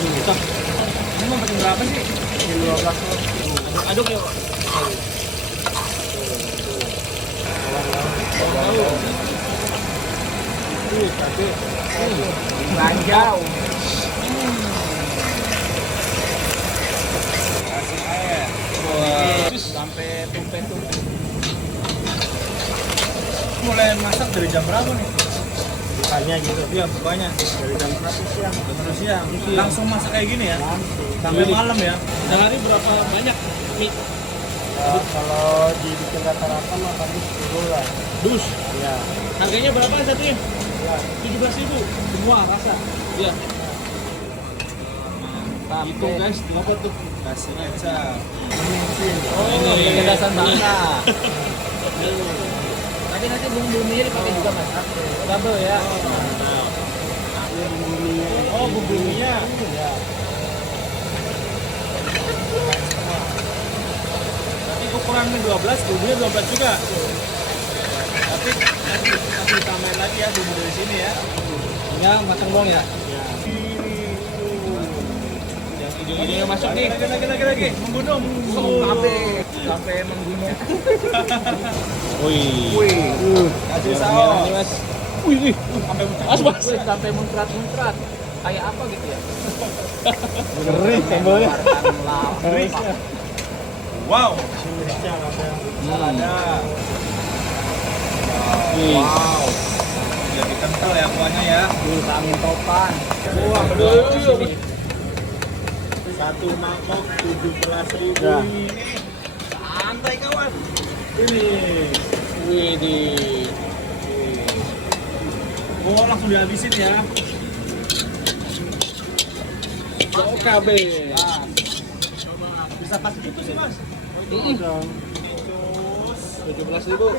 Ini mau pesen berapa sih? 12. Aduk ya, Pak. Ranjau. Kasih air. Wah. Sampai tumpe-tumpe. Mulai masak dari jam berapa nih? Bukanya gitu. Iya, bukanya Dari jam 1 siang. terus siang. Langsung masak kayak gini ya? Langsung. Sampai malam ya? Sehari berapa banyak mie? Kalau dibikin rata-rata mah tadi 10 lah. Dus. Iya. Harganya berapa satunya? Iya. 17.000 semua rasa. Iya. Mantap. Itu guys, berapa tuh? Kasih kecap. Pemimpin. Oh, ini kecerdasan bangsa. Tapi nanti bumbu-bumbunya dipakai juga mas. Double ya. Oh, bumbunya. Ya. Tapi ukurannya 12, bumbunya 12 juga. Tapi nanti tambahin lagi ya bumbu dari sini ya. Ya, matang dong ya. Yang hijau-hijau masuk nih. Lagi. Membunuh. Sampai membunuh. Wih. Kasih saus. Mas. Wih. Sampai Mas, Mas. Wih, sampai muncrat-muncrat. Kayak apa gitu ya? Ngeri sambalnya. Wow. Ada. Wih. Wow. Jadi kental ya kuahnya ya. Bisa angin topan. Wah, Aduh. Satu mangkok 17.000 Ya. ini. Santai kawan. Ini. Wih di. Oh, langsung dihabisin ya. OKB. Nah, bisa pas gitu sih, Mas. Dong. Terus 17.000.